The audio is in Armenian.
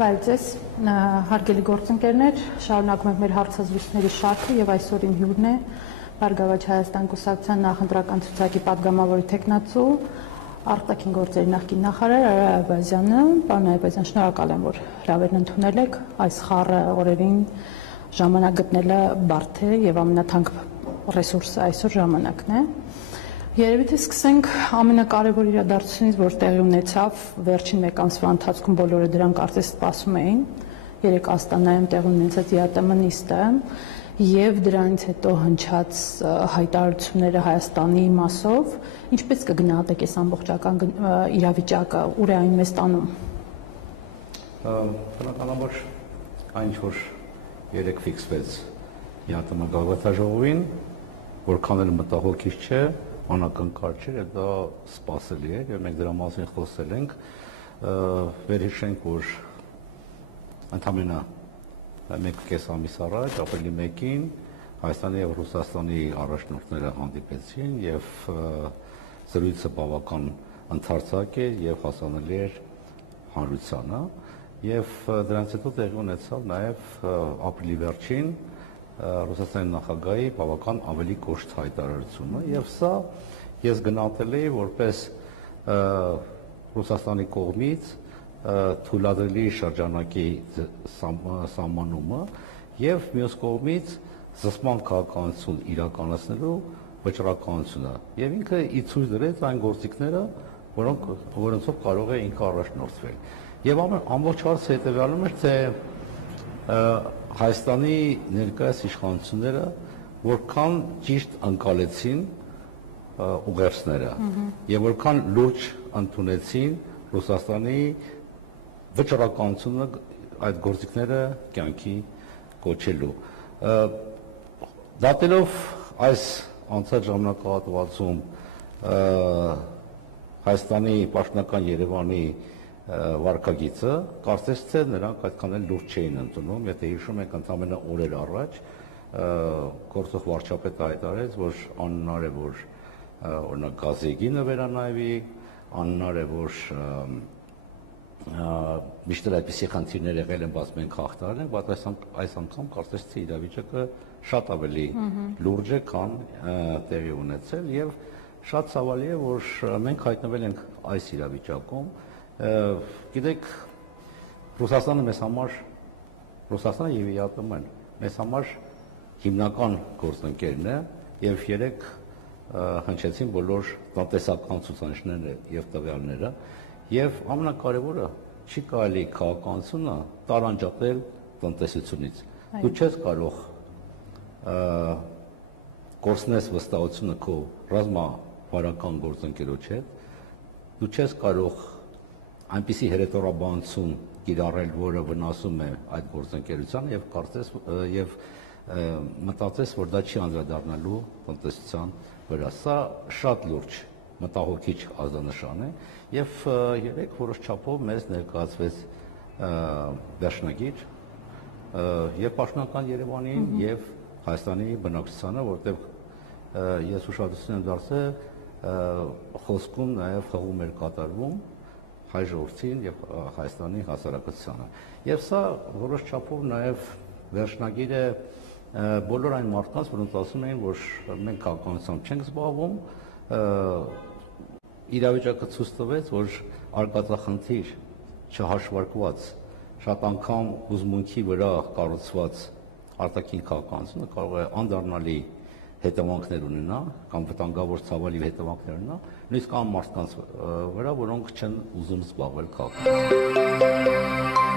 Բայց ես հարգելի գործընկերներ, շարունակում ենք մեր հարցազրույցների շարքը եւ այսօր իմ հյուրն է Բարգավաճ Հայաստան կուսակցության նախընտրական ցուցակի падգամավորի տեխնացու արտաքին գործերի նախկին նախարար Արա Այվազյանը։ Պարոն Այվազյան, շնորհակալ եմ, որ հրավերն ընդունել եք։ Այս խառը օրերին ժամանակ գտնելը բարդ է եւ ամենաթանկ ռեսուրսը այսօր ժամանակն է։ Երևի թե սկսենք ամենակարևոր իրադարձությունից, որ տեղի ունեցավ վերջին մեկ ամսվա ընթացքում բոլորը դրան կարծես սպասում էին, երեք Աստանայում տեղի ունեցած ԵԱՏՄ նիստը եւ դրանից հետո հնչած հայտարարությունները Հայաստանի մասով, ինչպես կգնահատեք այս ամբողջական իրավիճակը, ուր է այն մեզ տանում։ Բնականաբար այն որ երեք ֆիքսվեց ԵԱՏՄ գաղութաժողովին, որքան էլ մտահոգիչ չէ, անակնկալ չէ, դա սպասելի է եւ մենք դրա մասին խոսել ենք, վերհիշենք, որ ընդամենը 1.5 ամիս առաջ, ապրիլի 1-ին Հայաստանի եւ Ռուսաստանի առաջնորդները հանդիպեցին եւ զրույցը բավական ընդարձակ էր եւ հասանելի էր հանրությանը եւ դրանից հետո տեղի ունեցավ նաեւ ապրիլի վերջին Ռուսաստանի նախագահի բավական ավելի կոշտ հայտարարությունը եւ սա ես գնահատել էի որպես Ռուսաստանի կողմից թույլատրելի շրջանակի սահմանումը եւ մյուս կողմից զսպման քաղաքականություն իրականացնելու վճռականությունը եւ ինքը ի ցույց դրեց այն գործիքները, որոնցով կարող է ինքը առաջնորդվել եւ ամբողջ հարցը հետեւյալում էր թե Հայաստանի ներկայիս իշխանությունները որքան ճիշտ ընկալեցին ուղերձները եւ որքան լուրջ ընդունեցին Ռուսաստանի վճռականությունը այդ գործիքները կյանքի կոչելու դատելով այս անցած ժամանակահատվածում Հայաստանի պաշտոնական Երևանի վարկագիծը կարծես թե նրանք այդքան էլ լուրջ չէին ընդունում, եթե հիշում եք ընդամենը օրեր առաջ գործող վարչապետը հայտարարեց, որ անհնար է որ օրինակ գազի գինը վերանայվի, անհնար է որ միշտ այդպիսի խնդիրներ եղել են, բայց մենք հաղթարել ենք, բայց այս անգամ կարծես թե իրավիճակը շատ ավելի լուրջ է, քան տեղի ունեցել եւ շատ ցավալի է, որ մենք հայտնվել ենք այս իրավիճակում Գիտեք, Ռուսաստանը մեզ համար, Ռուսաստանը եւ ԵԱՏՄ-ն մեզ համար հիմնական գործընկերն է եւ երեք հնչեցին բոլոր տնտեսական ցուցանիշները եւ տվյալները եւ ամենակարևորը չի կարելի քաղաքականությունը տարանջատել տնտեսությունից։ Դու չես կարող կորցնես վստահությունը քո ռազմավարական գործընկերոջ հետ, դու չես կարող այնպիսի հերետորաբանություն կիրառել, որը վնասում է այդ գործընկերությանը եւ կարծես եւ մտածես, որ դա չի անդրադառնալու տնտեսության վրա։ Սա շատ լուրջ մտահոգիչ ազդանշան է եւ երեք որոշ չափով մեզ ներկայացվեց վերջնագիր եւ պաշտոնական Երևանին եւ Հայաստանի բնակչությանը, որտեղ ես ուշադրություն եմ դարձրել խոսքում նաեւ խաղում էր կատարվում հայ ժողովրդին եւ Հայաստանի հասարակությանը։ Եվ սա որոշ չափով նաեւ վերջնագիր է բոլոր այն մարդկանց, որոնց ասում էին, որ մենք քաղաքականությամբ չենք զբաղվում, իրավիճակը ցույց տվեց, որ արկածախնդիր չհաշվարկված շատ անգամ հուզմունքի վրա կառուցված արտաքին քաղաքականությունը կարող է անդառնալի հետևանքներ ունենա կամ վտանգավոր ցավալի հետևանքներ ունենա նույնիսկ այն մարդկանց վրա, որոնք չեն ուզում զբաղվել քաղաքականությամբ։